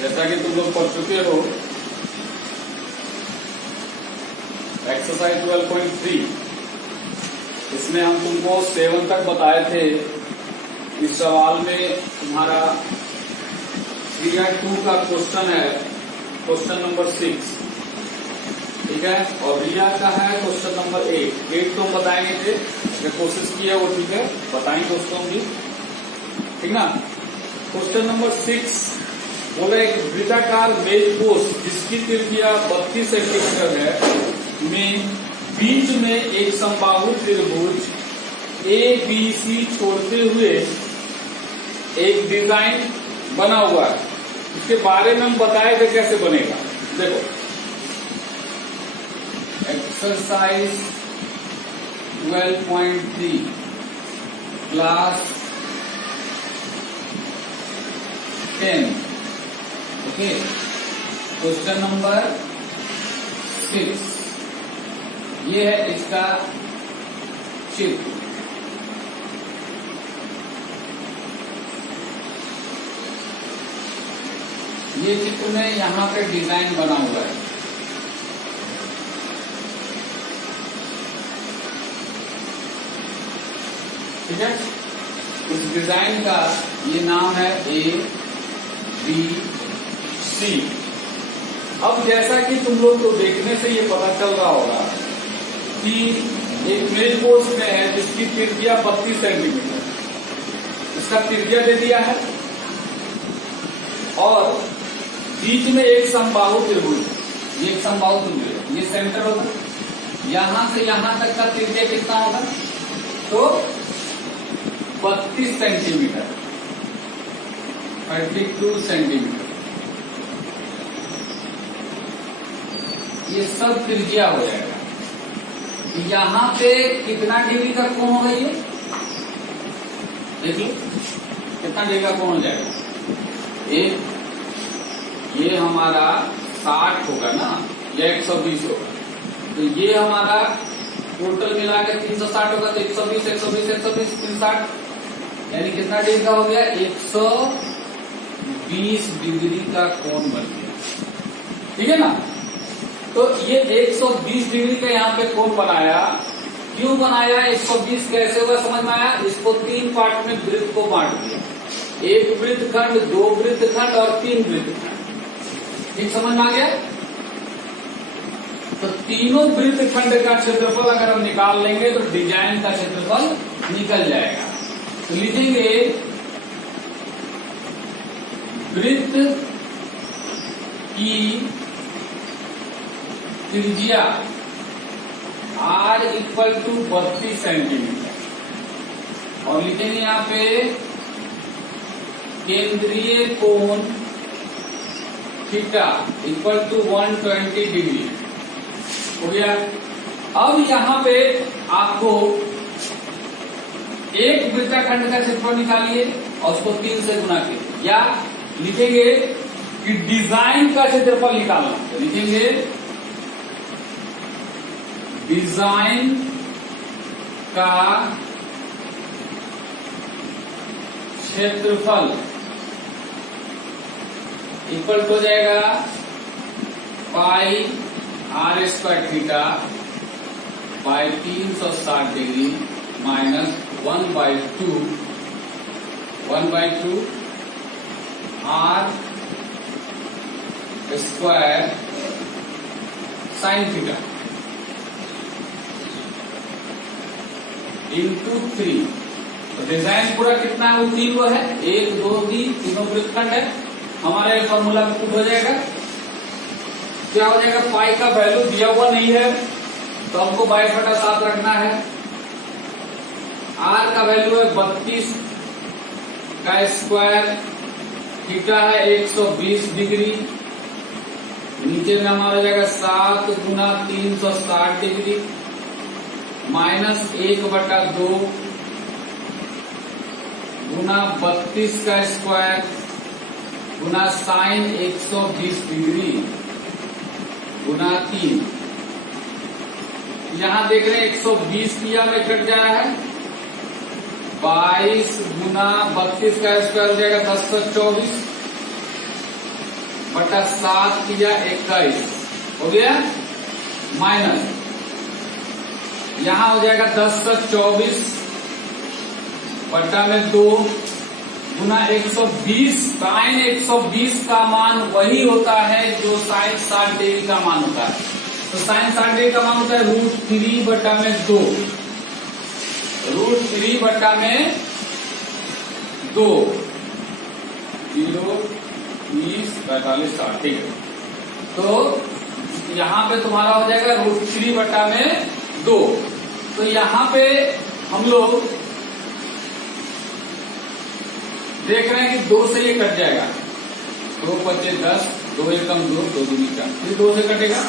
जैसा कि तुम लोग पढ़ चुके हो एक्सरसाइज 12.3, इसमें हम तुमको 7 तक बताए थे। इस सवाल में तुम्हारा क्रिया 2 का क्वेश्चन है, क्वेश्चन नंबर 6, ठीक है। और रिया का है क्वेश्चन नंबर 8 तो हम बताएंगे थे, जो कोशिश की है वो ठीक है, बताएंगे दोस्तों भी, ठीक ना। क्वेश्चन नंबर 6 बोला एक वृत्ताकार मेज पोस्ट जिसकी त्रिज्या 32 सेंटीमीटर है में बीच में एक समबाहु त्रिभुज ABC छोड़ते हुए एक डिजाइन बना हुआ है। इसके बारे में हम बताए थे कैसे बनेगा। देखो exercise 12.3 class 10, okay. Question number 6 ये है इसका चित्र। ये चित्र में यहाँ पे डिजाइन बना हुआ है, ठीक है। इस डिजाइन का ये नाम है ABC। अब जैसा कि तुम लोग को देखने से ये पता चल रहा होगा कि एक मेज पोस्ट में है जिसकी त्रिज्या 32 सेंटीमीटर, इसका त्रिज्या दे दिया है और बीच में एक समबाहु त्रिभुज, ये एक समबाहु त्रिभुज, ये सेंटर होगा। यहां से यहां तक का त्रिज्या कितना होगा, तो 32 सेंटीमीटर, 32 सेंटीमीटर, ये सब त्रिज्या हो जाएगा। यहां पे कितना डिग्री का कोण होगा, ये देखिए कितना डिग्री का कोण हो जाएगा। ये हमारा 60 होगा ना, या 120 होगा, तो ये हमारा टोटल मिला के 360 होगा, तो 120 120 120 360, यानी कितना डिग्री का हो गया, 120 डिग्री का कोण बन गया, ठीक है ना। तो ये 120 डिग्री का यहाँ पे कोण बनाया। क्यों बनाया, 120 कैसे हुआ समझ में आया। इसको 3 पार्ट में वृत्त को बांट दिया, एक वृत्तखंड, 2 वृत्तखंड और 3 वृत्तखंड, ठीक समझ में आ गया। तो तीनों वृत्तखंड का क्षेत्रफल अगर हम निकाल लेंगे तो डिजाइन का क्षेत्रफल निकल जाएगा। तो लिखेंगे वृत्त की त्रिज्या R इक्वल टू 32 सेंटीमीटर, और लिखेंगे यहाँ पे केंद्रीय कोण थीटा इक्वल टू 120 डिग्री, हो गया। अब यहाँ पे आपको एक वृत्तखंड का क्षेत्रफल निकालिए और उसको 3 से गुना कीजिए, या लिखेंगे कि डिजाइन का क्षेत्रफल निकालना, तो लिखेंगे डिजाइन का क्षेत्रफल इक्वल हो जाएगा पाई R square theta by 360 degree minus 1/2 R square sine theta into 3। तो डिजाइन पूरा कितना है, वो 3 वो है, 1 2 3 तीनों वृत्तखंड है। हमारा ये फॉर्मूला पुट हो जाएगा, क्या हो जाएगा, पाई का वैल्यू दिया हुआ नहीं है तो हमको 22/7 रखना है। आर का वैल्यू है 32 का स्क्वायर, थीटा है 120 डिग्री, नीचे में हमारा हो जाएगा 7 गुना 360 डिग्री माइनस 1/2 गुना 32 का स्क्वायर गुना साइन 120 डिग्री गुना 3। यहां देख रहे हैं 120 किया में कट जाया है, 22 गुना 32 का स्क्वायर हो जाएगा 1024 बटा 7 या 21 हो गया, माइनस यहां हो जाएगा 10 तक 24 बटा में 2 गुना 120। साइन 120 का मान वही होता है जो साइन 60 डिग्री का मान होता है। तो साइन 60 डिग्री का मान होता है √3 बटा में 2, √3 बटा में 2, 0 20 45 60, ठीक है। तो यहां पे तुम्हारा हो जाएगा √3 बटा में 2। तो यहां पे हम लोग देख रहे हैं कि 2 से ये कट जाएगा, 2 बचे 10, 2 एकम 2, 2 दूनी 4, फिर 2 से कटेगा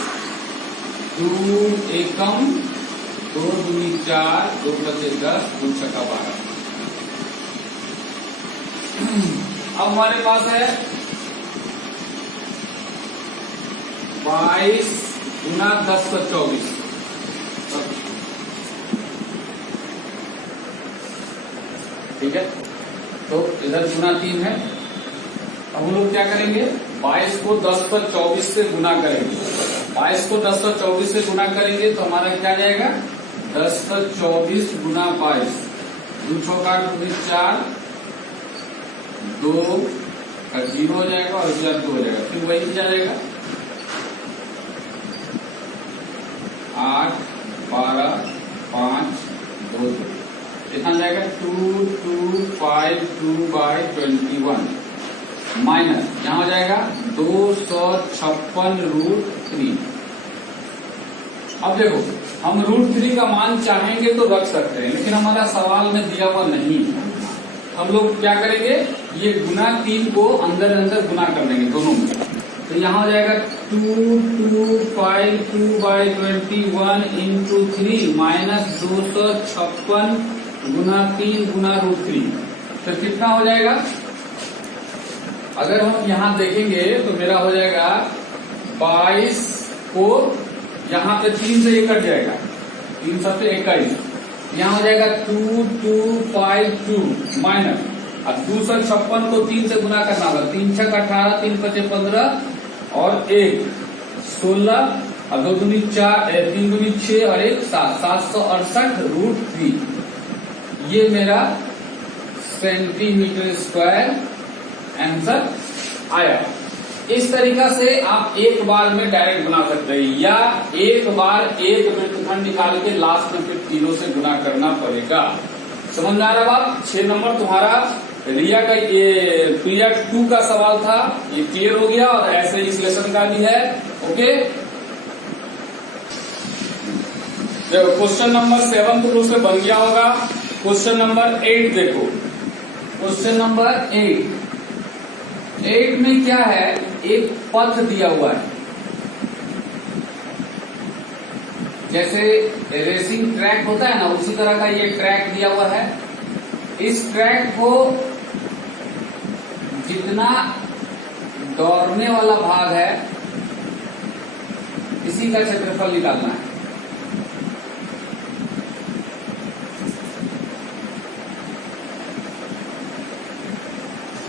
2 एकम 2 दूनी 4, 2 बचे 10, 2 छक्का 12। अब हमारे पास है 22 गुना 10 तो 24, ठीक है। तो इधर गुना 3 है। अब हम लोग क्या करेंगे, 22 को 10 पर 24 से गुना करेंगे। 22 को 10 पर 24 से गुना करेंगे तो हमारा क्या जाएगा, 10 पर 24 गुना 22, 2 चौका 4, 2 का 0 हो जाएगा और 2 हो जाएगा, फिर वही क्या जाएगा 8 12 5 2 इतना जाएगा 2 2 5 2/21 माइनस यहां हो जाएगा 256 √3। अब देखो हम √3 का मान चाहेंगे तो रख सकते हैं, लेकिन हमारा सवाल में दिया हुआ नहीं है। हम लोग क्या करेंगे, ये गुना 3 को अंदर अंदर गुना कर देंगे दोनों में। तो यहां हो जाएगा 2 2 5 2/21 इंटू 3 माइनस 256 गुना 3 गुना √3। तो कितना हो जाएगा, अगर हम यहां देखेंगे तो मेरा हो जाएगा 22 को यहां पे 3 से ये कट जाएगा, 3 7 21, यहां हो जाएगा 2 2 5 2 माइनस, अब 256 को 3 से गुना करना होगा, 3 6 18, 3 5 15 और 1 16 और 2 दूनी 4, 3 दूनी 6 और 1 7, 768 √3। ये मेरा सेंटीमीटर स्क्वायर आंसर आया। इस तरीका से आप एक बार में डायरेक्ट बना सकते हैं, या एक बार एक वृत्तखंड निकाल के लास्ट में फिर तीनों से गुना करना पड़ेगा। समझ में आ रहा बात। 6 नंबर तुम्हारा रिया का ये पीरियड 2 का सवाल था, ये क्लियर हो गया, और ऐसे इस लेसन का भी है। ओके, देखो क्वेश्चन नंबर 7 तो उससे बन गया होगा। क्वेश्चन नंबर 8 देखो, क्वेश्चन नंबर 8 में क्या है, एक पथ दिया हुआ है, जैसे रेसिंग ट्रैक होता है ना, उसी तरह का ये ट्रैक दिया हुआ है। इस ट्रैक को जितना दौड़ने वाला भाग है इसी का क्षेत्रफल निकालना है।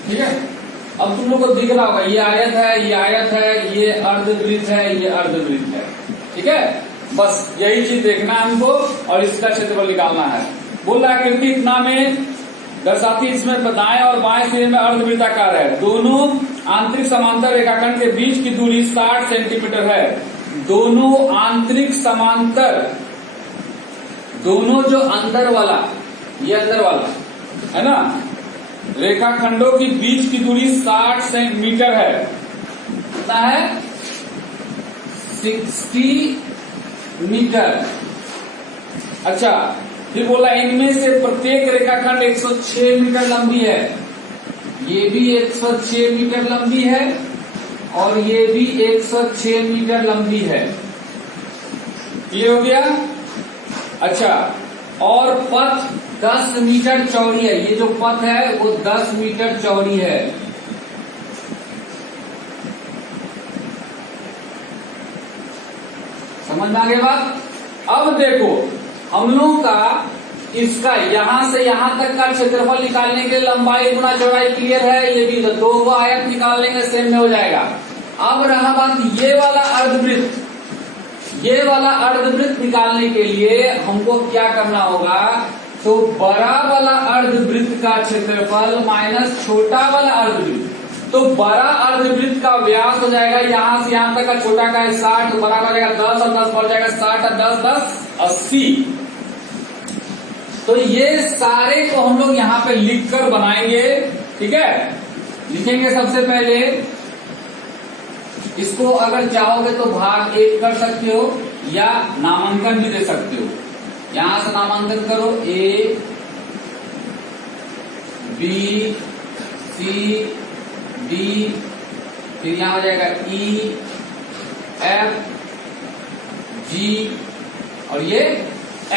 ठीक है, अब तुम लोग को दिख रहा होगा ये आयत है, ये आयत है, ये अर्धवृत्त है, ये अर्धवृत्त है। ठीक है, बस यही चीज देखना है हमको, और इसका क्षेत्रफल निकालना है। बोल रहा है आकृति इतना में दर्शाती, इसमें दाएं और बाएं सिरे में अर्धवृत्ताकार है। दोनों आंतरिक समांतर रेखाखंड के बीच की दूरी 60 सेंटीमीटर है। दोनों आंतरिक समांतर, दोनों जो अंदर वाला, ये अंदर वाला है ना, रेखाखंडों की बीच की दूरी 60 सेंटीमीटर है। कितना है, 60 मीटर। अच्छा, फिर बोला इनमें से प्रत्येक रेखाखंड 106 मीटर लंबी है। ये भी 106 मीटर लंबी है और ये भी 106 मीटर लंबी है। क्लियर हो गया। अच्छा, और पथ 10 मीटर चौड़ी है। ये जो पथ है वो 10 मीटर चौड़ी है। समझ में आ गया बात। अब देखो हम लोग का इसका यहां से यहां तक का क्षेत्रफल निकालने के लिए लंबाई गुना चौड़ाई क्लियर है। ये भी 2 को आयत निकाल लेंगे, सेम में हो जाएगा। अब रहा बात ये वाला अर्धवृत्त, ये वाला अर्धवृत्त निकालने के लिए हमको क्या करना होगा, तो बड़ा वाला अर्धवृत्त का क्षेत्रफल माइनस छोटा वाला अर्धवृत्त। तो बड़ा अर्धवृत्त का व्यास हो जाएगा यहां से यहां तक का, छोटा का है 60, बड़ा का हो जाएगा 10 और 10 बढ़ जाएगा 60 और 10 10 80। तो ये सारे को हम लोग यहाँ पे लिखकर बनाएंगे, ठीक है। लिखेंगे सबसे पहले इसको, अगर चाहोगे तो भाग 1 कर सकते हो या नामांकन भी दे सकते हो। यहां से नामांकन करो, A B C D, फिर यहां हो जाएगा E F G और ये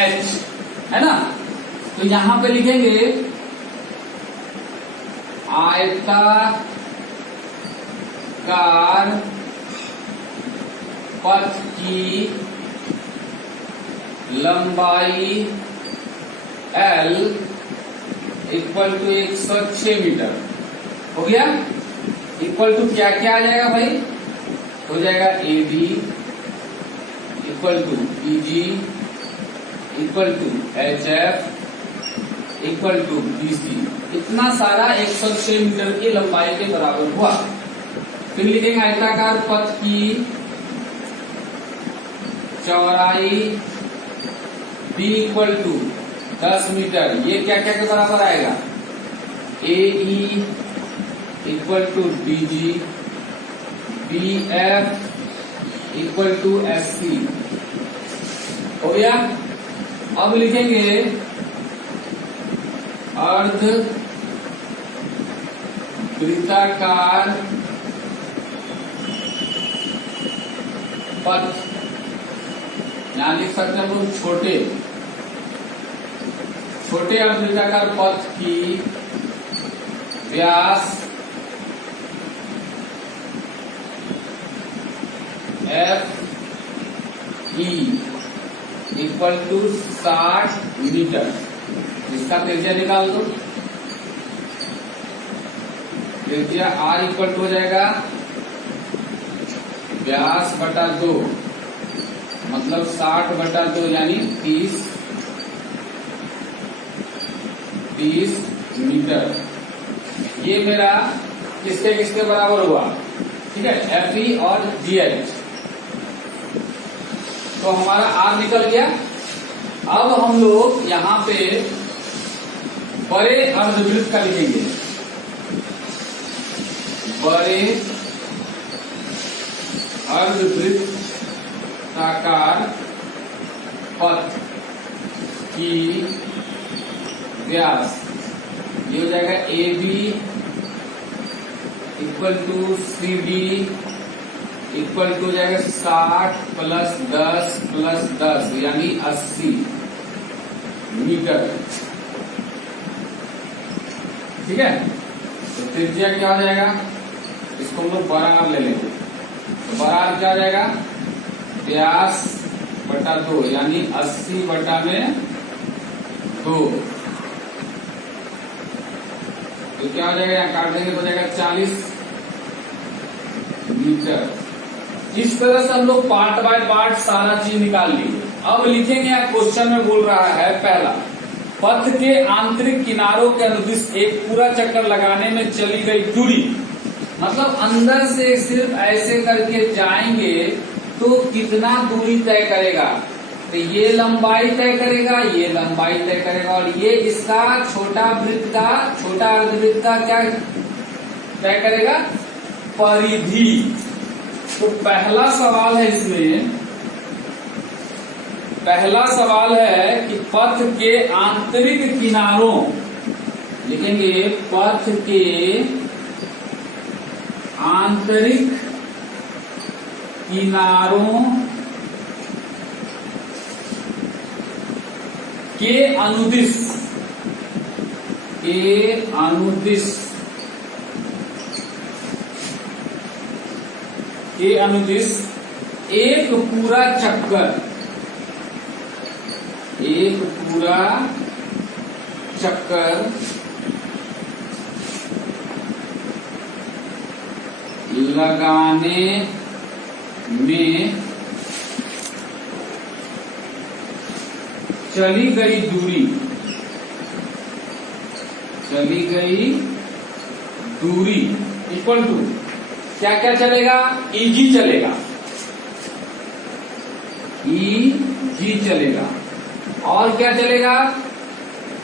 H, है ना। तो यहां पे लिखेंगे आयताकार पथ की लंबाई L इक्वल टू 106 मीटर हो गया। इक्वल टू क्या क्या आ जाएगा भाई, हो जाएगा AB equal to EG equal to HF equal to BC। इतना सारा 106 मीटर की लंबाई के बराबर हुआ। फिर लिखेंगे आयताकार पथ की चौड़ाई B इक्वल टू 10 मीटर। ये क्या क्या के बराबर आएगा, AE equal to BG BF equal to SC हो गया। अब लिखेंगे अर्ध वृत्ताकार पथ, यहां लिख सकते हैं हम लोग छोटे अर्धवृत्ताकार पथ की व्यास FE इक्वल टू 60 मीटर। इसका त्रिज्या निकाल दो, त्रिज्या R इक्वल टू हो जाएगा व्यास बटा 2, मतलब 60 बटा 2 यानी 30 मीटर। ये मेरा किसके किसके बराबर हुआ, ठीक है, FE और GH। तो हमारा R निकल गया। अब हम लोग यहाँ पे बड़े अर्धवृत्त का लिखेंगे, बड़े अर्धवृत्ताकार पथ की व्यास, ये हो जाएगा AB equal to CD equal to हो जाएगा 60 प्लस 10 प्लस 10 यानी 80 मीटर, ठीक है। तो त्रिज्या क्या हो जाएगा, इसको हम लोग बड़ा R ले लेंगे। तो बड़ा R क्या हो जाएगा, व्यास बटा 2 यानी 80 बटा में 2। तो क्या हो जाएगा, यहाँ काट देंगे तो हो जाएगा 40 मीटर। इस तरह से हम लोग पार्ट बाय पार्ट सारा चीज निकाल लेंगे। अब लिखेंगे, यहाँ क्वेश्चन में बोल रहा है पहला, पथ के आंतरिक किनारों के अनुदिश एक पूरा चक्कर लगाने में चली गई दूरी, मतलब अंदर से सिर्फ ऐसे करके जाएंगे तो कितना दूरी तय करेगा, तो ये लंबाई तय करेगा, ये लंबाई तय करेगा, और ये इसका छोटा वृत्त का, छोटा अर्धवृत्त का क्या तय करेगा, परिधि। तो पहला सवाल है इसमें, पहला सवाल है कि पथ के आंतरिक किनारों, लिखेंगे पथ के आंतरिक किनारों के अनुदिश, एक पूरा चक्कर, लगाने में चली गई दूरी इक्वल टू क्या क्या चलेगा, ईजी चलेगा, ईजी चलेगा, और क्या चलेगा,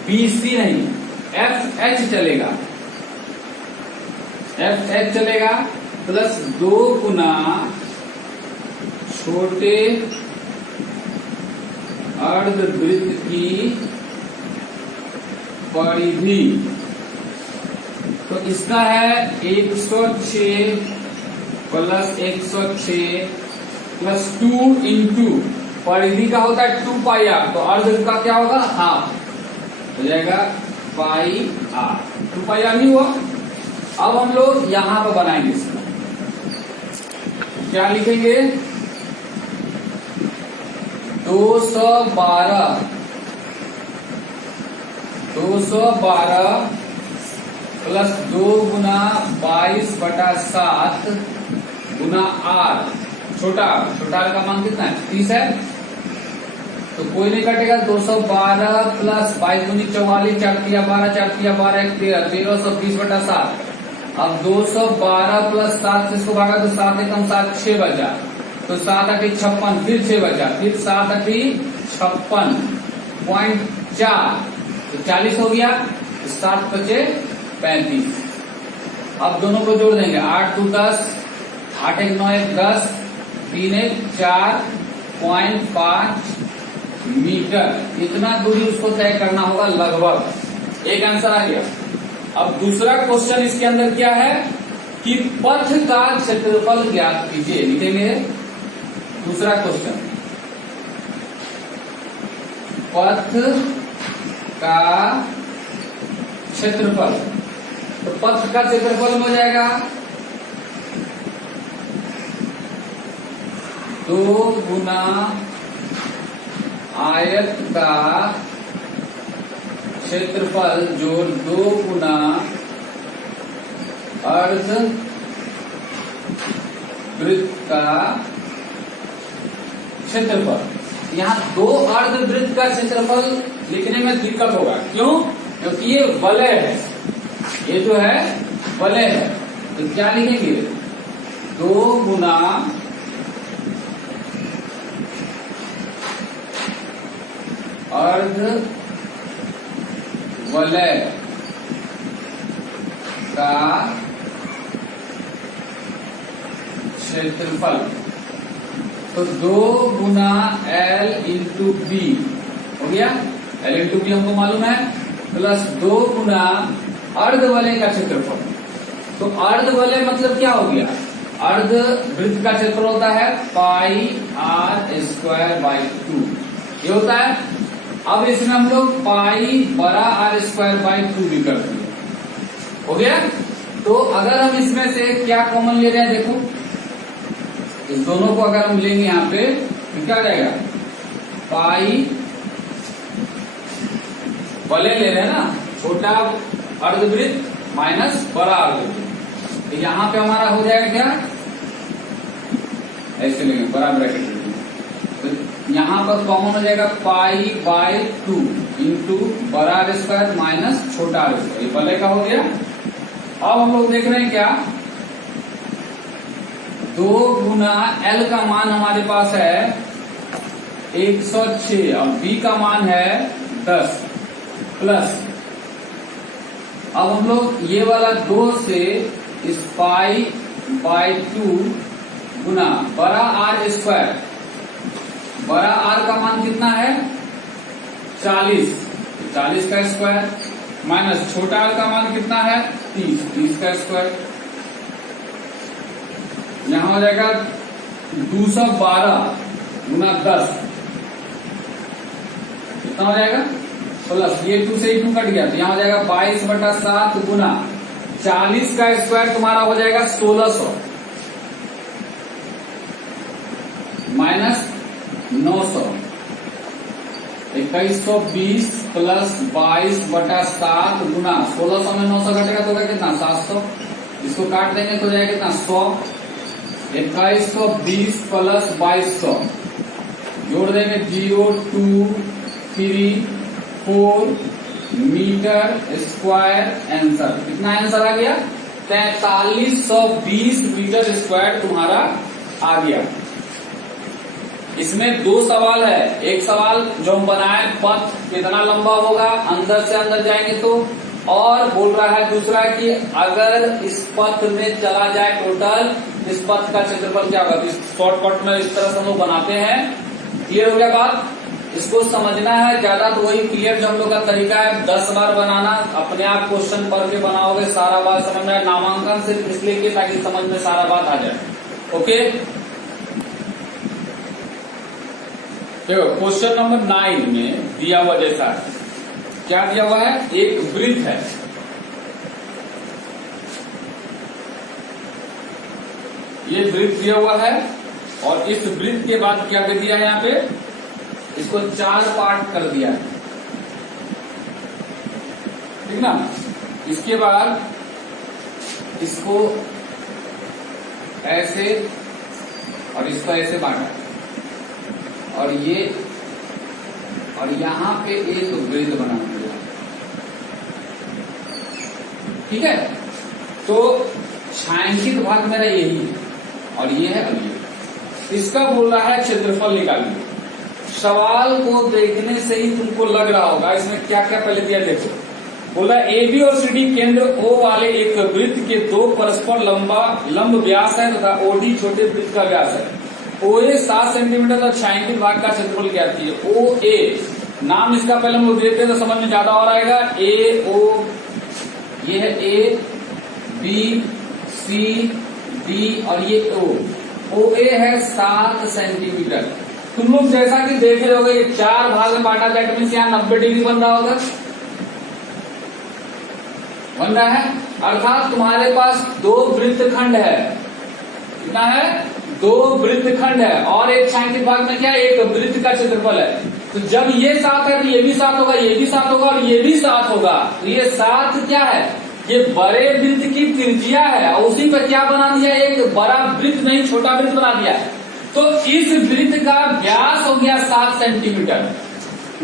बीसी नहीं, एफ एच चलेगा, एफ एच चलेगा, प्लस 2 गुना छोटे अर्धवृत्त की परिधि। तो इसका है 106 प्लस 106 प्लस 2 इंटू परिधि का होता है 2 पाई आर, तो अर्ध का क्या होगा, हाफ हो जाएगा पाई आर, 2 पाई आर नहीं हुआ। अब हम लोग यहां पर बनाएंगे इसका, क्या लिखेंगे, 212 प्लस 2 गुना 22/7 गुना आर, छोटा आर का मान कितना है, 30 है, तो कोई नहीं कटेगा। 212 प्लस 22 दूनी 44, 4 तिया 12, 4 तिया 12, 1 13, 1320/7। अब 212 प्लस 7 से इसको भागा तो 7 एकम 7, 6 बचा, तो 7 8 56, फिर 6 बचा, फिर 7 8 56.4, तो 40 हो गया, 7 बचे 35। अब दोनों को जोड़ देंगे, 8 2 10, 8 1 9 1 10, 3 1 4.5 मीटर, इतना दूरी उसको तय करना होगा लगभग। एक आंसर आ गया। अब दूसरा क्वेश्चन इसके अंदर क्या है कि पथ का क्षेत्रफल ज्ञात कीजिए, लिखेंगे दूसरा क्वेश्चन, पथ का क्षेत्रफल। तो पथ का क्षेत्रफल हो जाएगा 2 गुना आयत का क्षेत्रफल जोड़ 2 गुना अर्ध वृत्त का क्षेत्रफल। यहाँ 2 अर्धवृत्त का क्षेत्रफल लिखने में दिक्कत होगा, क्यों, क्योंकि ये वलय है, ये जो है वलय है, तो क्या लिखेंगे, 2 गुना अर्ध वलय का क्षेत्रफल, तो 2 गुना L इंटू बी हो गया, L इंटू बी हमको मालूम है, प्लस 2 गुना अर्धवलय का क्षेत्रफल। तो अर्धवलय मतलब क्या हो गया, अर्धवृत्त का क्षेत्रफल होता है पाई आर स्क्वायर बाई 2, ये होता है। अब इसमें हम लोग पाई बड़ा आर स्क्वायर बाई 2 भी कर दिए, हो गया। तो अगर हम इसमें से क्या कॉमन ले रहे हैं, देखो इस दोनों को अगर हम लेंगे यहाँ पे तो क्या जाएगा, पाई वलय ले रहे हैं ना, छोटा अर्धवृत्त माइनस बड़ा अर्धवृत्त, तो यहाँ पे हमारा हो जाएगा क्या, ऐसे लेंगे बड़ा ब्रैकेट, तो यहाँ पर कॉमन हो जाएगा पाई बाई 2 इंटू बड़ा आर स्क्वायर माइनस छोटा आर स्क्वायर, ये वलय का हो गया। अब हम लोग देख रहे हैं क्या, 2 गुना L का मान हमारे पास है 106 और B का मान है 10, प्लस अब हम लोग ये वाला 2 से इस पाई बाई 2 गुना बड़ा आर स्क्वायर, बड़ा आर का मान कितना है 40, 40 का स्क्वायर माइनस छोटा आर का मान कितना है 30, 30 का स्क्वायर, यहां हो जाएगा 212 गुना 10, कितना हो जाएगा, प्लस ये 2 से 2 कट गया, तो यहां हो जाएगा 22/7 गुना 40 का स्क्वायर तुम्हारा हो जाएगा 1600 माइनस 900, 2120 प्लस 22/7 गुना 1600 में 900 घटेगा तो होगा कितना 700, इसको काट देंगे तो जाएगा कितना 100, 2120 प्लस 2200 जोड़ देंगे 0, 2, 3, 4 मीटर स्क्वायर आंसर। कितना आंसर आ गया? 4320 मीटर स्क्वायर तुम्हारा आ गया। इसमें दो सवाल है, एक सवाल जो हम बनाए पथ कितना लंबा होगा अंदर से अंदर जाएंगे तो, और बोल रहा है दूसरा कि अगर इस पथ में चला जाए टोटल इस पथ का क्षेत्रफल क्या होगा। इस शॉर्टकट में इस तरह से हम लोग बनाते हैं। क्लियर हो गया बात? इसको समझना है ज्यादा तो वही क्लियर जो हम लोग का तरीका है 10 बार बनाना, अपने आप क्वेश्चन पढ़ के बनाओगे सारा बात समझ में। नामांकन सिर्फ इसलिए कि ताकि समझ में सारा बात आ जाए। ओके, देखो क्वेश्चन नंबर 9 में दिया हुआ जैसा क्या दिया हुआ है, एक वृत्त है, ये वृत्त दिया हुआ है और इस वृत्त के बाद क्या कर दिया है यहाँ पे, इसको 4 पार्ट कर दिया है, ठीक ना। इसके बाद इसको ऐसे और इसको ऐसे बांटा और ये और यहां पे एक वृत्त बना दिया, ठीक है। तो छायांकित भाग मेरा यही है और ये है और ये। इसका बोल रहा है क्षेत्रफल निकालिए। सवाल को देखने से ही तुमको लग रहा होगा इसमें क्या क्या पहले दिया। देखो बोला AB और CD केंद्र O वाले एक वृत्त के दो परस्पर लंब व्यास है तथा OD छोटे वृत्त का व्यास है। OA 7 सेंटीमीटर और छायांकित भाग का क्षेत्रफल ज्ञात कीजिए। OA नाम इसका पहले हम लोग देते हैं तो समझ में ज्यादा और आएगा। AO ये है A, B, C, D और ये O। OA है 7 सेंटीमीटर। तुम लोग जैसा कि देख रहे होगे ये 4 भाग में बांटा जाए मीन्स यहाँ 90 डिग्री बन रहा होगा, बन रहा है। अर्थात तुम्हारे पास 2 वृत्तखंड है। कितना है? 2 वृत्तखंड है और एक छायांकित भाग में क्या है, एक वृत्त का क्षेत्रफल है। तो जब ये 7 है तो ये भी 7 होगा, ये भी 7 होगा और ये भी 7 होगा। तो ये 7 क्या है, ये बड़े वृत्त की त्रिज्या है और उसी पर क्या बना दिया, एक बड़ा वृत्त नहीं छोटा वृत्त बना दिया है। तो इस वृत्त का व्यास हो गया 7 सेंटीमीटर।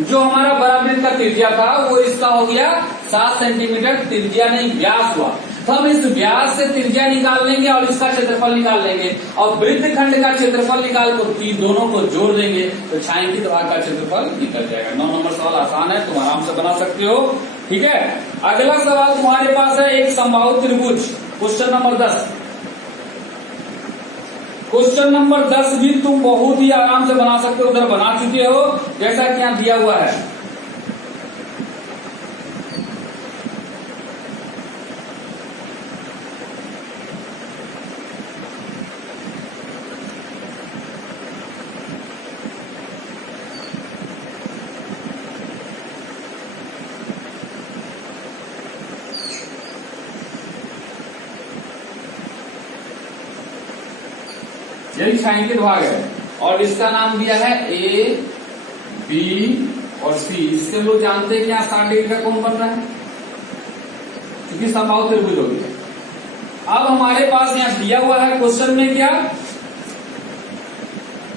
जो हमारा बड़ा वृत्त का त्रिज्या था वो इसका हो गया 7 सेंटीमीटर, त्रिज्या नहीं व्यास हुआ। तो हम इस व्यास से त्रिज्या निकाल लेंगे और इसका क्षेत्रफल निकाल लेंगे और वृत्तखंड का क्षेत्रफल निकाल कर दोनों को जोड़ देंगे तो छायांकित भाग का क्षेत्रफल निकल जाएगा। 9 नंबर सवाल आसान है, तुम आराम से बना सकते हो, ठीक है। अगला सवाल तुम्हारे पास है एक समबाहु त्रिभुज, क्वेश्चन नंबर 10। क्वेश्चन नंबर 10 भी तुम बहुत ही आराम से बना सकते हो, उधर बना चुके हो जैसा कि यहाँ दिया हुआ है। यही छायांकित भाग है और इसका नाम दिया है A, B और C। इससे लोग जानते हैं कि यहाँ 60 डिग्री का कोण बन रहा है क्योंकि समबाहु त्रिभुज हो गया। अब हमारे पास यहाँ दिया हुआ है क्वेश्चन में क्या,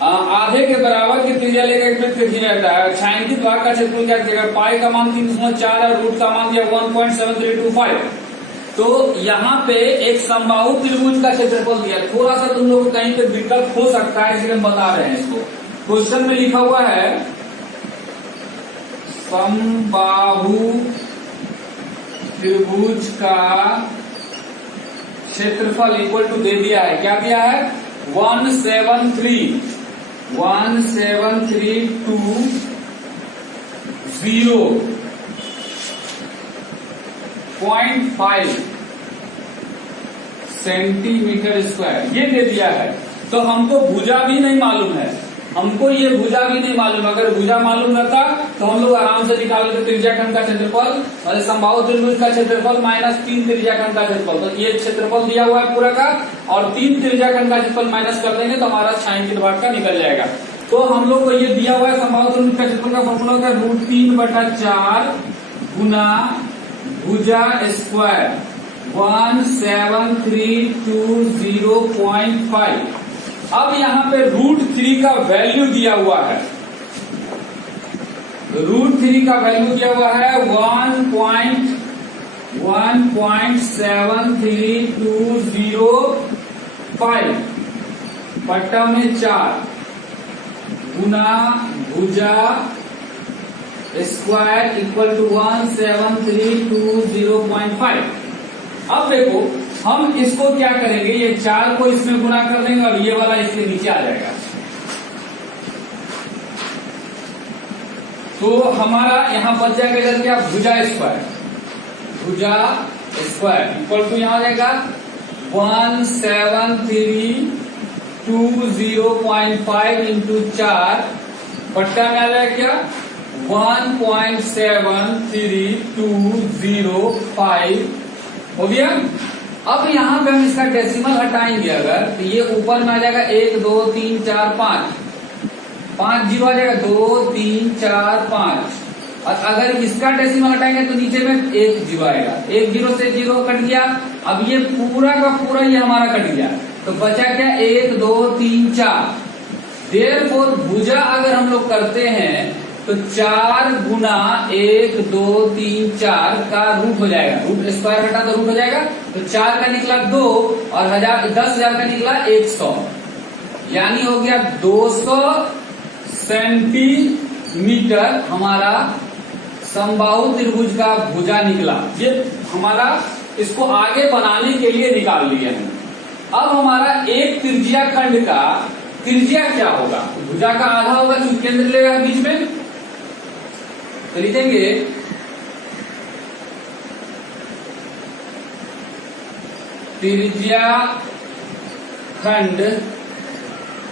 आधे के बराबर की त्रिज्या लेकर एक वृत्त खींचा जाता है। छायांकित भाग का क्षेत्रफल क्या देगा, पाई का मान 3.4 और रूट का मान दिया 1.7325। तो यहाँ पे एक समबाहु त्रिभुज का क्षेत्रफल दिया। थोड़ा सा तुम लोग कहीं पे विकल्प हो सकता है इसलिए हम बता रहे हैं इसको। क्वेश्चन में लिखा हुआ है समबाहु त्रिभुज का क्षेत्रफल इक्वल टू दे दिया है, क्या दिया है 17320.5 सेंटीमीटर स्क्वायर ये दे दिया है। तो हमको भुजा भी नहीं मालूम है, हमको ये भुजा भी नहीं मालूम। अगर भुजा मालूम रहता तो हम लोग आराम से निकाल लेते त्रिज्याखंड का क्षेत्रफल मतलब समबाहु त्रिभुज का क्षेत्रफल माइनस 3 त्रिज्याखंड का क्षेत्रफल। तो ये क्षेत्रफल दिया हुआ है पूरा का और 3 त्रिज्याखंड का क्षेत्रफल माइनस कर देंगे तो हमारा छायांकित भाग का निकल जाएगा। तो हम लोग को ये दिया हुआ है समबाहु त्रिभुज का क्षेत्रफल का फॉर्मूला होता है √3/4 गुना भुजा स्क्वायर 1732.5। अब यहाँ पे √3 का वैल्यू दिया हुआ है, √3 का वैल्यू दिया हुआ है 1.17325 बट्टा में 4 गुना भुजा स्क्वायर इक्वल टू 17320.5। अब देखो हम इसको क्या करेंगे, ये 4 को इसमें गुना कर देंगे और ये वाला इसके नीचे आ जाएगा। तो हमारा यहां बच जाएगा इधर क्या, भुजा स्क्वायर इक्वल टू यहां आ जाएगा 17320.5 इंटू 4 बट्टा में आ जाएगा क्या 1.73205 हो गया। अब यहाँ पे हम इसका डेसिमल हटाएंगे अगर, तो ये ऊपर में आ जाएगा 1 2 3 4 5 जीरो आ जाएगा 2 3 4 5। और अगर इसका डेसिमल हटाएंगे तो नीचे में 1 जीरो आएगा, 1 जीरो से 0 कट गया। अब ये पूरा का पूरा ये हमारा कट गया, तो बचा क्या 1 2 3 4। देयरफॉर भुजा अगर हम लोग करते हैं तो 4 गुना 1 2 3 4 का रूट हो जाएगा, रूट स्क्वायर हटा तो रूट हो जाएगा। तो 4 का निकला 2 और 10,000 का निकला 100, यानी हो गया 200 सेंटीमीटर हमारा समबाहु त्रिभुज का भुजा निकला। ये हमारा इसको आगे बनाने के लिए निकाल लिया है। अब हमारा एक त्रिज्या खंड का त्रिज्या क्या होगा, भुजा का आधा होगा जो केंद्र लेगा बीच में, तो लिखेंगे त्रिज्या खंड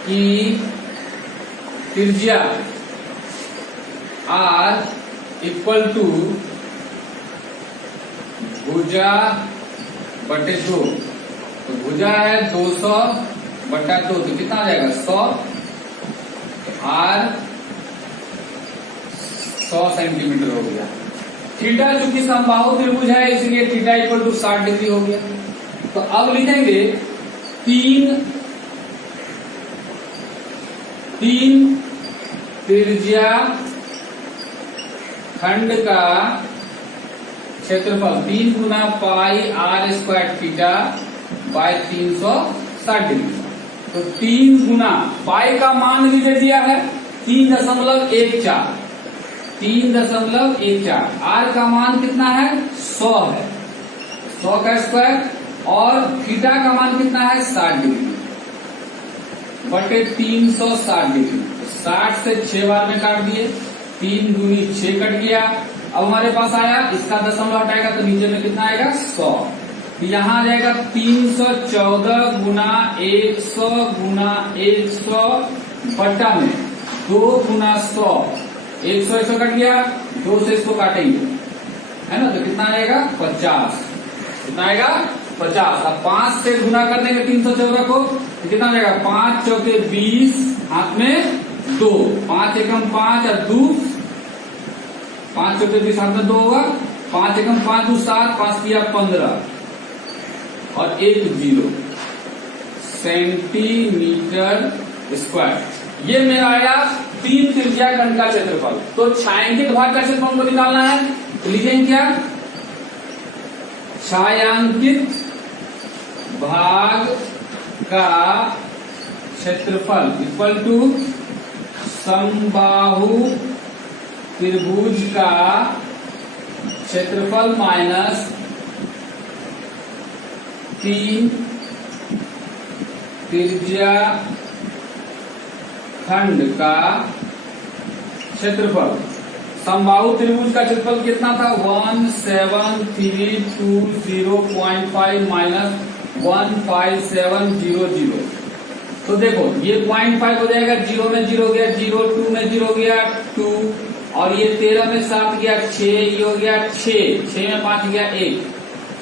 की त्रिज्या R इक्वल टू भुजा बटे 2। तो भुजा है 200 बटा 2, तो कितना आ जाएगा 100। R 100 सेंटीमीटर हो गया। थीटा चूंकि समबाहु त्रिभुज है इसलिए थीटा इक्वल टू 60 डिग्री हो गया। तो अब लिखेंगे 3 त्रिज्या खंड का क्षेत्रफल 3 गुना पाई R square theta by 360 degree. तो 3 गुना पाई का मान भी दे दिया है 3.14। R का मान कितना है 100 है, 100 का स्क्वायर, और थीटा का मान कितना है 60 डिग्री बटे 360 डिग्री। 60 से 6 बार में काट दिए, 3 दूनी 6 कट गया। अब हमारे पास आया, इसका दशमलव हटाएगा तो नीचे में कितना आएगा 100। यहाँ आ जाएगा 314 गुना 100 गुना 100 बट्टा में 2 गुना 100। 100 कट गया, 2 से इसको काटेंगे है ना, तो कितना आएगा 50। कितना आएगा 50। अब 5 से गुना कर देंगे 314 को, तो कितना हो जाएगा 5 चौके 20, हाथ में 2, 5 एकम 5 और 2, 5 चौके 20 हाथ में 2 होगा, 5 एकम 5 2 7, 5 किया 15 और 1 0 सेंटीमीटर स्क्वायर। ये मेरा आया 3 त्रिज्या खंड का क्षेत्रफल। तो छायांकित भाग का क्षेत्रफल को निकालना है, तो लिखेंगे क्या, छायांकित भाग का क्षेत्रफल इक्वल टू समबाहु त्रिभुज का क्षेत्रफल माइनस 3 त्रिज्या खंड का क्षेत्रफल। समबाहु त्रिभुज का क्षेत्रफल कितना था 17320.5 माइनस 15700। तो देखो ये 0.5 हो जाएगा, 0 में 0 गया 0, 2 में 0 गया 2, और ये 13 में 7 गया 6, ये हो गया 6 में 5 गया 1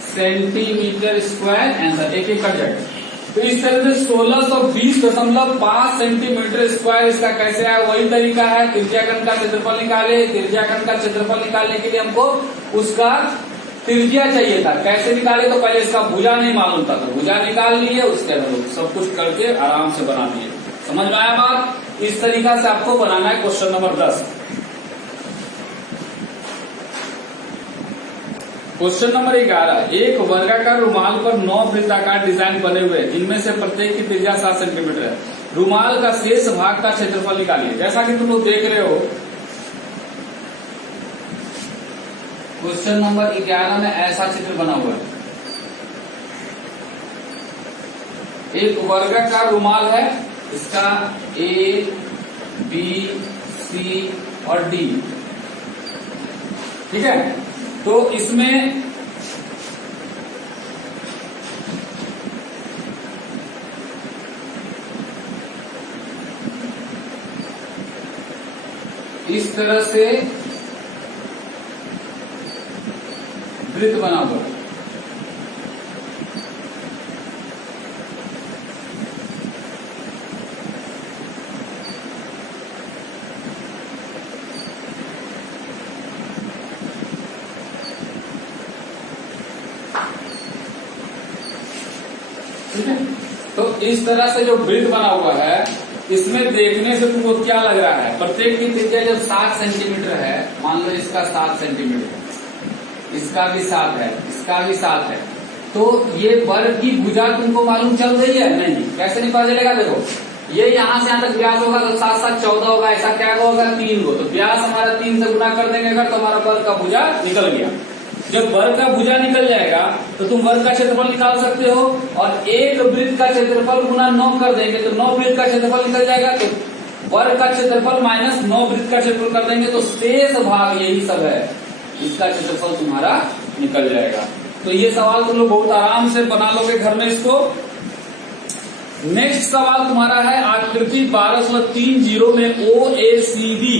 सेंटीमीटर स्क्वायर। आंसर एक कट जाएगा। तो इस तरह से 1620.5 सेंटीमीटर स्क्वायर इसका कैसे आया, वही तरीका है। त्रिज्या खंड का क्षेत्रफल निकाले, त्रिज्या खंड का क्षेत्रफल निकालने के लिए हमको उसका त्रिज्या चाहिए था। कैसे निकाले, तो पहले इसका भुजा नहीं मालूम था, तो भुजा निकाल लिए, उसके बाद सब कुछ करके आराम से बना दिए। समझ में आया बात? इस तरीका से आपको बनाना है क्वेश्चन नंबर 10। क्वेश्चन नंबर 11, एक वर्गाकार रुमाल पर 9 वृत्ताकार डिजाइन बने हुए, इनमें से प्रत्येक की त्रिज्या 7 सेंटीमीटर है। रुमाल का शेष भाग का क्षेत्रफल निकालिए। जैसा कि तुम लोग देख रहे हो क्वेश्चन नंबर 11 में ऐसा चित्र बना हुआ है। एक वर्गाकार रुमाल है, इसका A, B, C और D, ठीक है। तो इसमें इस तरह से वृत्त बना हुआ है। ठीक है, तो इस तरह से जो वृत्त बना हुआ है, इसमें देखने से तुमको क्या लग रहा है? प्रत्येक की त्रिज्या जब 7 सेंटीमीटर है, मान लो इसका 7 सेंटीमीटर, इसका भी 7 है, इसका भी 7 है, तो ये वर्ग की भुजा तुमको मालूम चल रही है? नहीं। कैसे नहीं पता चलेगा? देखो, ये यहाँ से यहाँ तक व्यास होगा तो 7 7 14 होगा, ऐसा क्या होगा? 3 गो, तो व्यास हमारा 3 से गुना कर देंगे अगर, तो हमारा वर्ग का भुजा निकल गया। जब वर्ग का भुजा निकल जाएगा तो तुम वर्ग का क्षेत्रफल निकाल सकते हो, और एक वृत्त का क्षेत्रफल गुना 9 कर देंगे तो 9 वृत्त का क्षेत्रफल निकल जाएगा। तो वर्ग का क्षेत्रफल माइनस 9 वृत्त का क्षेत्रफल कर देंगे तो शेष भाग यही सब है, इसका क्षेत्रफल तुम्हारा निकल जाएगा। तो ये सवाल तुम लोग बहुत आराम से बना लोगे घर में इसको। नेक्स्ट सवाल तुम्हारा है आकृति 12.30 में OACD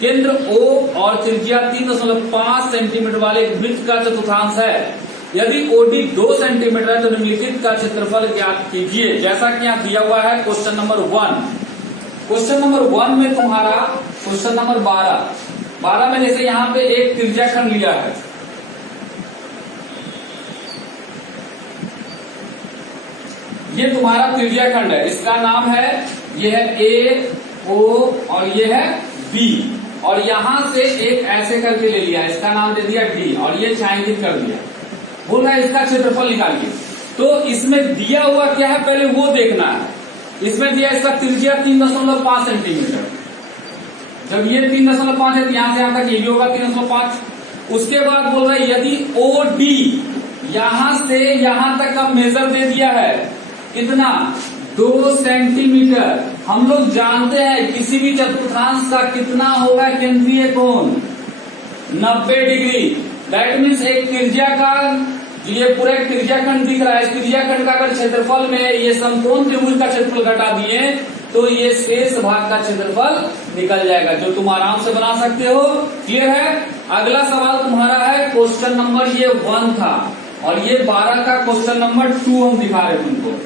केंद्र O और त्रिज्या 3.5 सेंटीमीटर वाले एक वृत्त का चतुर्थांश है। यदि OD 2 सेंटीमीटर है तो निम्नलिखित का क्षेत्रफल ज्ञात कीजिए। जैसा कि यहाँ दिया हुआ है क्वेश्चन नंबर 1। क्वेश्चन नंबर 1 में तुम्हारा क्वेश्चन नंबर 12 में जैसे यहाँ पे एक त्रिज्या खंड लिया है, ये तुम्हारा त्रिज्या खंड है, इसका नाम है, ये है A, O और ये है B, और यहां से एक ऐसे करके ले लिया, इसका नाम दे दिया D, और ये छायांकित कर दिया। बोल रहा है इसका क्षेत्रफल निकालिए। तो इसमें दिया हुआ क्या है पहले वो देखना है। इसमें दिया इसका त्रिज्या 3.5 सेंटीमीटर। जब ये 3.5 है तो यहां से यहां तक ये भी होगा 3.5। उसके बाद बोल रहा है यदि OD यहां से यहां तक का मेजर दे दिया है, कितना? 2 सेंटीमीटर। हम लोग जानते हैं किसी भी चतुर्थांश का कितना होगा केंद्रीय कोण? 90 डिग्री। दैट मीन्स एक त्रिज्या का, ये पूरा एक त्रिज्या खंड दिख रहा है, इस त्रिज्या खंड का अगर क्षेत्रफल में ये समकोण त्रिभुज का क्षेत्रफल घटा दिए तो ये शेष भाग का क्षेत्रफल निकल जाएगा, जो तुम आराम से बना सकते हो। क्लियर है? अगला सवाल तुम्हारा है क्वेश्चन नंबर, ये 1 था, और ये 12 का क्वेश्चन नंबर 2 हम दिखा रहे तुमको।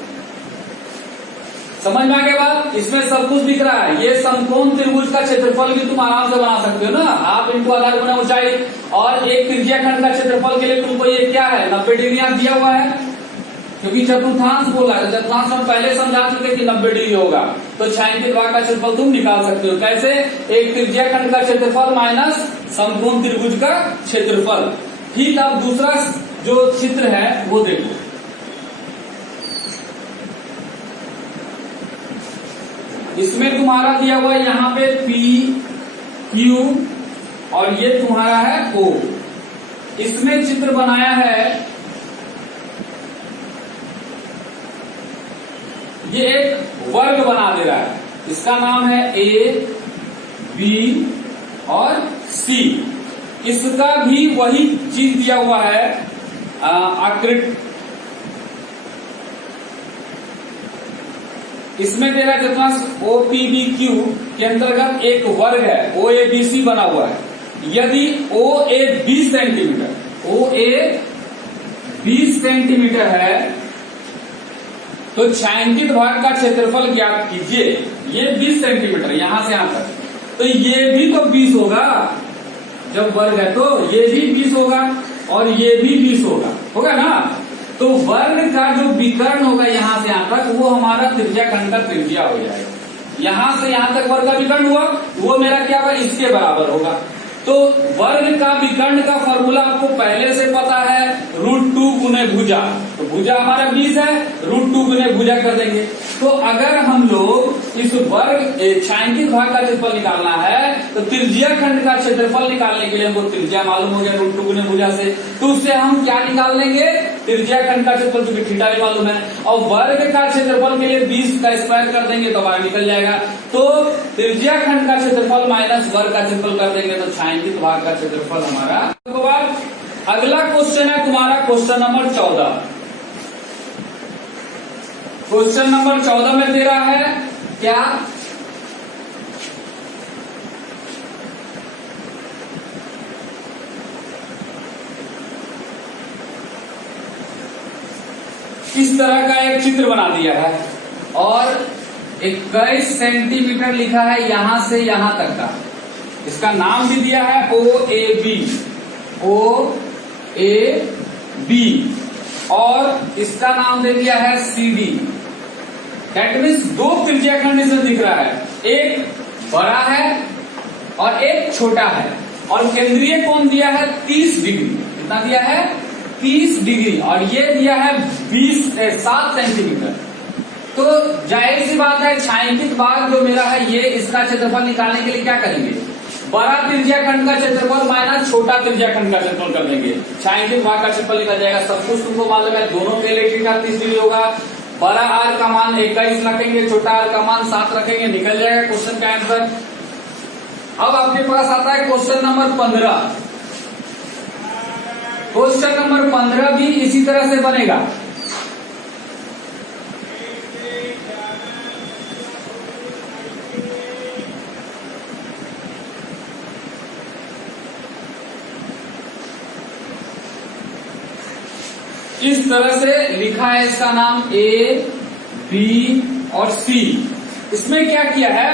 समझ में आ गया बात? इसमें सब कुछ दिख रहा है। ये समकोण त्रिभुज का क्षेत्रफल भी तुम आराम से बना सकते हो ना। आप इनको आधार गुना ऊंचाई और एक त्रिज्या खंड का क्षेत्रफल के लिए तुमको ये क्या है? 90 डिग्री यहाँ दिया हुआ है, क्योंकि चतुर्थांश बोला है। चतुर्थांश हम पहले समझा चुके कि 90 डिग्री होगा, तो छायांकित भाग का क्षेत्रफल तुम निकाल सकते हो। कैसे? एक त्रिज्या खंड का क्षेत्रफल माइनस समकोण त्रिभुज का क्षेत्रफल। ठीक, अब दूसरा जो चित्र है वो देखो। इसमें तुम्हारा दिया हुआ है यहाँ पे P, Q और ये तुम्हारा है O। इसमें चित्र बनाया है, ये एक वर्ग बना दे रहा है, इसका नाम है A, B और C। इसका भी वही चीज दिया हुआ है, आकृति। इसमें दे रहा है कितना? OPBQ के अंतर्गत एक वर्ग है, OABC बना हुआ है। यदि OA 20 सेंटीमीटर, OA 20 सेंटीमीटर है तो छायांकित भाग का क्षेत्रफल ज्ञात कीजिए। ये 20 सेंटीमीटर यहां से यहां तक, तो ये भी तो 20 होगा, जब वर्ग है तो ये भी 20 होगा। और ये भी 20 होगा ना। तो वर्ग का जो विकर्ण होगा यहां से यहां तक, वो हमारा त्रिज्या खंड का त्रिज्या हो जाएगा। यहां से यहां तक वर्ग का विकर्ण हुआ, वो मेरा क्या होगा, इसके बराबर होगा। तो वर्ग का विकर्ण का फॉर्मूला आपको पहले से पता है, √2 गुने भुजा। तो भुजा हमारा 20 है, √2 गुने भुजा कर देंगे। तो अगर हम लोग इस वर्ग छायांकित भाग का क्षेत्रफल निकालना है, तो त्रिज्या खंड का क्षेत्रफल निकालने के लिए हमको त्रिज्या मालूम हो गया √2 गुने भुजा से। तो उससे हम क्या निकाल लेंगे, त्रिज्या खंड का क्षेत्रफल, क्योंकि थीटा भी मालूम है। और वर्ग का क्षेत्रफल के लिए 20 का स्क्वायर कर देंगे तो बाहर निकल जाएगा। तो त्रिज्या खंड का क्षेत्रफल माइनस वर्ग का क्षेत्रफल कर देंगे तो छायांकित भाग का क्षेत्रफल हमारा। तो बाद अगला क्वेश्चन है तुम्हारा क्वेश्चन नंबर 14। क्वेश्चन नंबर 14 में दे रहा है क्या, इस तरह का एक चित्र बना दिया है और 21 सेंटीमीटर लिखा है यहां से यहां तक का। इसका नाम भी दिया है OAB, और इसका नाम दे दिया है CD। दैट मीन्स 2 त्रिज्या खंड इसमें दिख रहा है, एक बड़ा है और एक छोटा है, और केंद्रीय कोण दिया है 30 डिग्री। कितना दिया है, 30 डिग्री, और ये दिया है 7 सेंटीमीटर। तो जाहिर सी बात है, छायांकित भाग जो मेरा है ये, इसका क्षेत्रफल निकालने के लिए क्या करेंगे, बड़ा त्रिज्या खंड का क्षेत्रफल माइनस छोटा त्रिज्या खंड का क्षेत्रफल कर देंगे। छायांकित भाग का क्षेत्रफल निकल जाएगा। सब कुछ तुमको मालूम है, दोनों के लिए थीटा 30 डिग्री होगा। बड़ा आर का मान 21 रखेंगे, छोटा आर का मान 7 रखेंगे, निकल जाएगा क्वेश्चन का आंसर। अब आपके पास आता है क्वेश्चन नंबर 15। क्वेश्चन नंबर 15 भी इसी तरह से बनेगा। इस तरह से लिखा है, इसका नाम A, B और C। इसमें क्या किया है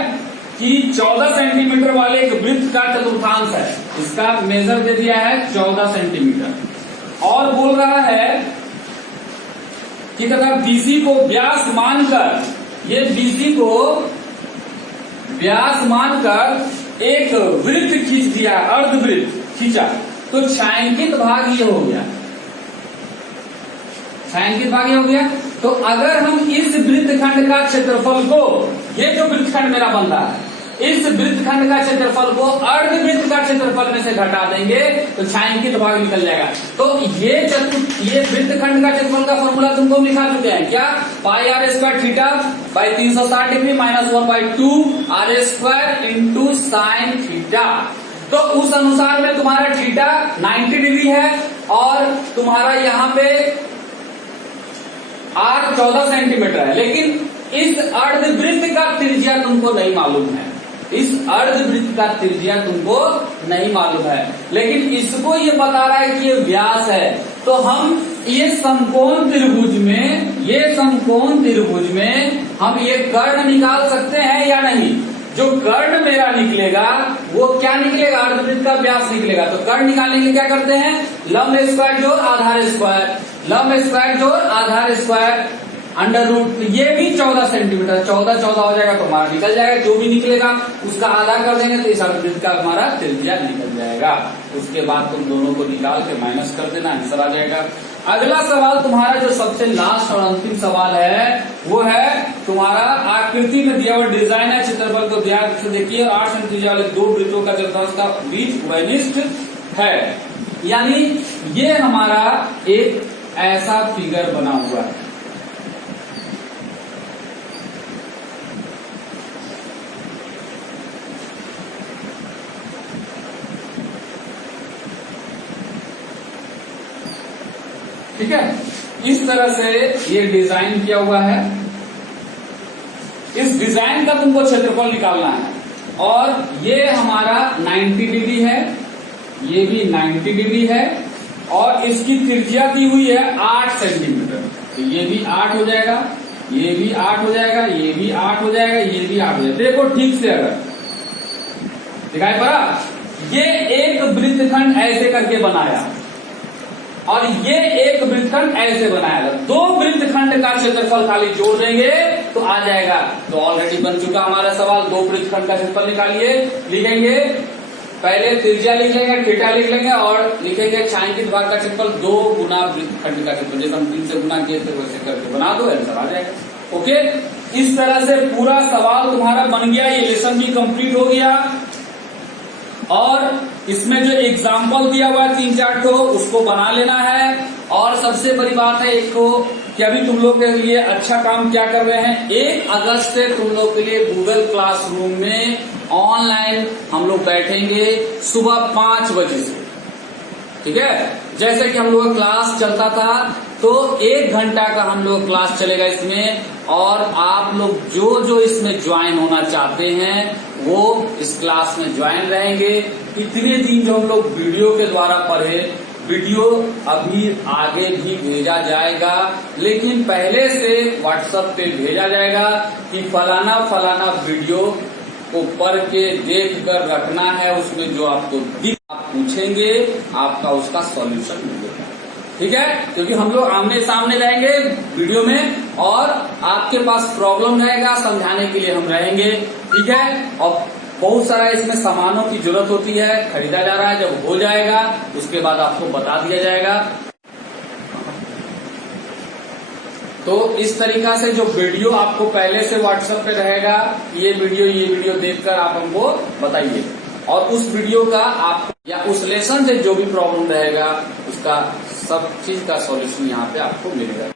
कि 14 सेंटीमीटर वाले एक वृत्त का चतुर्थांश है, इसका मेजर दे दिया है 14 सेंटीमीटर, और बोल रहा है कि तथा BC को व्यास मानकर, ये BC को व्यास मानकर एक वृत्त खींच दिया, अर्धवृत्त खींचा। तो छायांकित भाग ये हो गया, छायांकित भाग ये हो गया। तो अगर हम इस वृत्तखंड का क्षेत्रफल को, ये जो वृत्तखंड मेरा बन रहा है, इस वृत्तखंड का क्षेत्रफल को अर्धवृत्त का क्षेत्रफल में से घटा देंगे तो छायांकित भाग निकल जाएगा। तो ये वृत्तखंड का क्षेत्रफल का फॉर्मूला तुमको लिखा चुके हैं क्या, πr² theta by 360 degree minus 1/2 r² into sine theta. तो उस अनुसार में तुम्हारा थीटा 90 डिग्री है और तुम्हारा यहाँ पे r 14 सेंटीमीटर है, लेकिन इस अर्धवृत्त का त्रिज्या तुमको नहीं मालूम है, इस अर्धवृत्त का त्रिज्या तुमको नहीं मालूम है, लेकिन इसको ये बता रहा है कि ये व्यास है। तो हम ये समकोण त्रिभुज में हम ये कर्ण निकाल सकते हैं या नहीं। जो कर्ण मेरा निकलेगा वो क्या निकलेगा, अर्धवृत्त का व्यास निकलेगा। तो कर्ण निकालने के लिए क्या करते हैं, लंब स्क्वायर जोड़ आधार स्क्वायर, लंब स्क्वायर जोड़ आधार स्क्वायर अंडर रूट। ये भी 14 सेंटीमीटर, 14 हो जाएगा तो हमारा निकल जाएगा। जो भी निकलेगा उसका आधा कर देंगे तो इस अर्धवृत्त का हमारा त्रिज्या निकल जाएगा। उसके बाद तुम दोनों को निकाल के माइनस कर देना, आंसर आ जाएगा। अगला सवाल तुम्हारा जो सबसे लास्ट और अंतिम सवाल है वो है तुम्हारा आकृति में दिया हुआ डिजाइन है, क्षेत्रफल को ध्यान से देखिए। 8 सेंटीमीटर वाले 2 वृत्तों का चतुर्थांश का बीच वनिष्ठ है, यानी ये हमारा एक ऐसा फिगर बना हुआ है। ठीक है, इस तरह से ये डिजाइन किया हुआ है। इस डिजाइन का तुमको क्षेत्रफल निकालना है और ये हमारा 90 डिग्री है, ये भी 90 डिग्री है और इसकी त्रिज्या दी हुई है 8 सेंटीमीटर। तो ये भी 8 हो जाएगा, ये भी 8 हो जाएगा, ये भी 8 हो जाएगा, ये भी 8 हो जाएगा। देखो ठीक से अगर दिखाई पड़ा, ये एक वृत्तखंड ऐसे करके बनाया, और ये एक वृत्तखंड ऐसे बनाएगा। 2 वृत्तखंड का क्षेत्रफल खाली जोड़ देंगे तो आ जाएगा। तो ऑलरेडी बन चुका हमारा सवाल। 2 वृत्तखंड का क्षेत्रफल निकालिए। लिखेंगे पहले त्रिज्या लिख लेंगे, थीटा लिख लेंगे और लिखेंगे छायांकित भाग का क्षेत्रफल 2 गुना वृत्तखंड का क्षेत्रफल। जैसे हम 3 से गुना किए थे वैसे करके बना दो, आंसर आ जाएगा। ओके, इस तरह से पूरा सवाल तुम्हारा बन गया। ये लेसन भी कंप्लीट हो गया। और इसमें जो एग्जाम्पल दिया हुआ है 3-4 ठो उसको बना लेना है। और सबसे बड़ी बात है एक को कि अभी तुम लोग के लिए अच्छा काम क्या कर रहे हैं, 1 अगस्त से तुम लोग के लिए गूगल क्लासरूम में ऑनलाइन हम लोग बैठेंगे सुबह 5 बजे से। ठीक है, जैसे कि हम लोग का क्लास चलता था तो 1 घंटा का हम लोग क्लास चलेगा इसमें। और आप लोग जो जो इसमें ज्वाइन होना चाहते हैं वो इस क्लास में ज्वाइन रहेंगे। इतने दिन जो हम लोग वीडियो के द्वारा पढ़े, वीडियो अभी आगे भी भेजा जाएगा, लेकिन पहले से व्हाट्सएप पे भेजा जाएगा कि फलाना फलाना वीडियो को पढ़ के देख कर रखना है। उसमें जो आपको आप पूछेंगे आपका उसका सॉल्यूशन मिलेगा। ठीक है, क्योंकि हम लोग आमने सामने रहेंगे वीडियो में और आपके पास प्रॉब्लम रहेगा, समझाने के लिए हम रहेंगे। ठीक है, और बहुत सारा इसमें सामानों की जरूरत होती है, खरीदा जा रहा है। जब हो जाएगा उसके बाद आपको बता दिया जाएगा। तो इस तरीका से जो वीडियो आपको पहले से व्हाट्सएप पे रहेगा, ये वीडियो देखकर आप हमको बताइए। और उस वीडियो का आप या उस लेसन से जो भी प्रॉब्लम रहेगा उसका सब चीज का सॉल्यूशन यहाँ पे आपको मिलेगा।